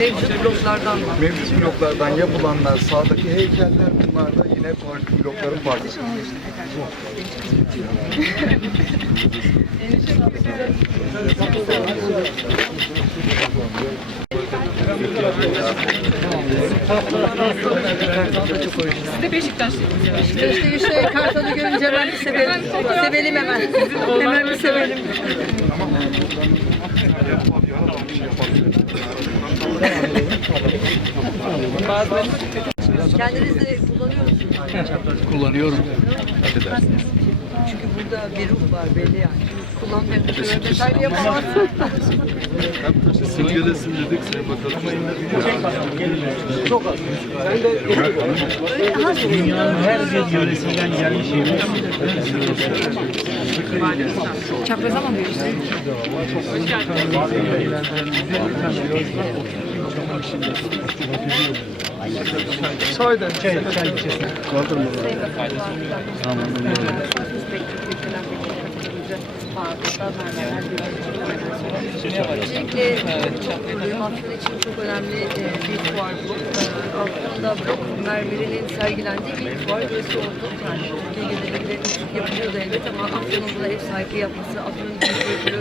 Mevcut bloklardan mı? Mevcut bloklardan yapılanlar, sağdaki heykeller bunlar da yine parti blokların partisi. Siz de Beşiktaşlısınız herhalde. İşte işte kartalı görünce hemen bir sevelim. Sevelim hemen. Hemen bir sevelim. Kendiniz de kullanıyor musunuz? Kullanıyorum. Çünkü burada bir ruh var belli yani. Kullanmayan bir şey detaylı yapamazsın. Simgedesin dedik Sayın Bakanım. Dünyanın her bir yöresinden gelmiş yerimiz. Çapraza mı veriyorsunuz? Sahiden. Çay, çay içesin. Öncelikle mutluyum. Afyon için çok önemli e, bir fuar bu. Blok mermerinin sergilendiği ilk fuar burası oldu. Yani Türkiye genelinde yapılıyordu elbet ama Afyon'un buna ev sahipliği yapması, Afyon'un kültürü,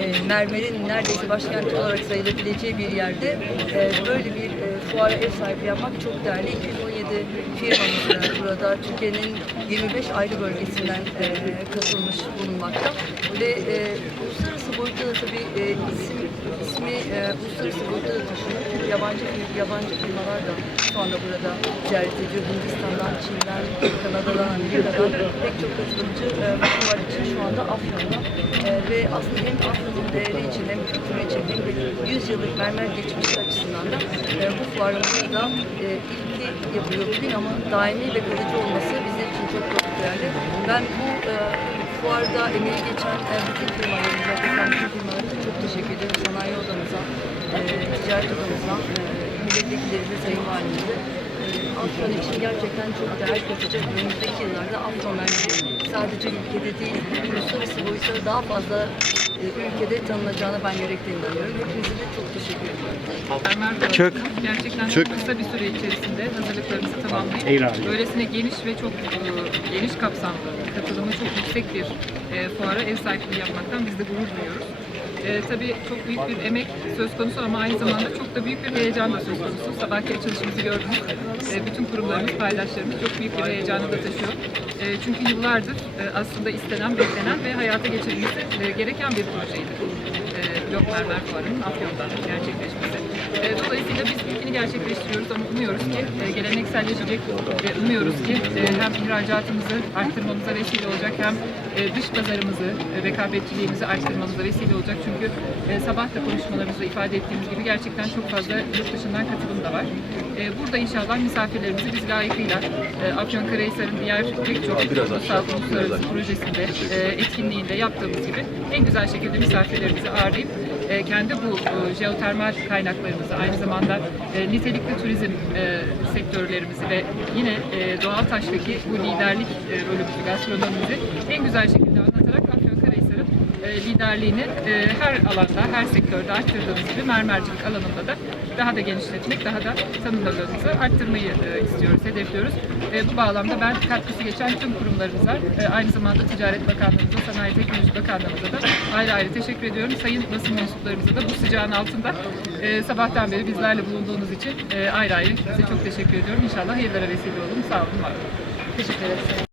e, mermerin neredeyse başkent olarak sayılabileceği bir yerde e, böyle bir e, fuara ev sahipliği yapmak çok değerli. 217 firmamız burada Türkiye'nin 25 ayrı bölgesinden e, katılmış bulunmakta ve e, uluslararası boyutta da tabii e, isim ismi e, uluslararası boyutta da taşınıyor. Çünkü yabancı yabancı firmalar da şu anda burada ziyaret ediyor. Hindistan'dan, Çin'den, Kanada'dan, Amerika'dan pek çok katılımcı e, fuar için şu anda Afyon'da. E, ve aslında hem Afyon'un değeri için hem kültürü için hem de 100 yıllık mermer geçmişi açısından da e, bu fuarın burada e, ilki yapılıyor bugün ama daimi ve kalıcı olması bizim için çok çok değerli. Ben bu e, fuarda emeği geçen e, bütün firmalarımıza, geçen bütün firmalara çok teşekkür ediyorum. Sanayi odamıza, ticaret odamıza, e, milletvekillerimize, sayın valimize. E, Afyon için gerçekten çok değer katacak. Önümüzdeki yıllarda Afyon merkezi sadece ülkede değil, uluslararası boyutta daha fazla e, ülkede tanınacağına ben yürekten inanıyorum. Hepinize de çok teşekkür ediyorum. Çök. Gerçekten Çök. çok kısa bir süre içerisinde hazırlıklarımızı tamamlayıp Eyvallah. böylesine geniş ve çok geniş kapsamlı, katılımı çok yüksek bir e, fuara ev sahipliği yapmaktan biz de gurur duyuyoruz. E, tabii çok büyük bir emek söz konusu ama aynı zamanda çok da büyük bir heyecan da söz konusu. Sabahki açılışımızı gördünüz. E, bütün kurumlarımız, paydaşlarımız çok büyük bir heyecanı da taşıyor. E, çünkü yıllardır e, aslında istenen, beklenen ve hayata geçirilmesi e, gereken bir projeydi blok mermer fuarının Afyon'da gerçekleşmesi. E, dolayısıyla biz ilkini gerçekleştiriyoruz ama umuyoruz ki e, gelenekselleşecek ve umuyoruz ki e, hem ihracatımızı arttırmamıza vesile olacak hem dış pazarımızı, rekabetçiliğimizi arttırmamıza vesile olacak. Çünkü sabah da konuşmalarımızda ifade ettiğimiz gibi gerçekten çok fazla yurt dışından katılım da var. Burada inşallah misafirlerimizi biz layıkıyla Afyonkarahisar'ın diğer pek çok ulusal uluslararası projesinde, etkinliğinde yaptığımız gibi en güzel şekilde misafirlerimizi ağırlayıp e, kendi bu e, jeotermal kaynaklarımızı aynı zamanda e, nitelikli turizm e, sektörlerimizi ve yine doğal taştaki bu liderlik rolümüzü, gastronomimizi en güzel şekilde anlatarak liderliğini e, her alanda, her sektörde arttırdığımız gibi mermercilik alanında da daha da genişletmek, daha da tanınırlığımızı arttırmayı e, istiyoruz, hedefliyoruz. E, bu bağlamda ben katkısı geçen tüm kurumlarımıza, e, aynı zamanda Ticaret Bakanlığımıza, Sanayi Teknoloji Bakanlığımıza da ayrı ayrı teşekkür ediyorum. Sayın basın mensuplarımıza da bu sıcağın altında e, sabahtan beri bizlerle bulunduğunuz için e, ayrı ayrı size çok teşekkür ediyorum. İnşallah hayırlara vesile olun. Sağ olun, var olun. Teşekkür ederim.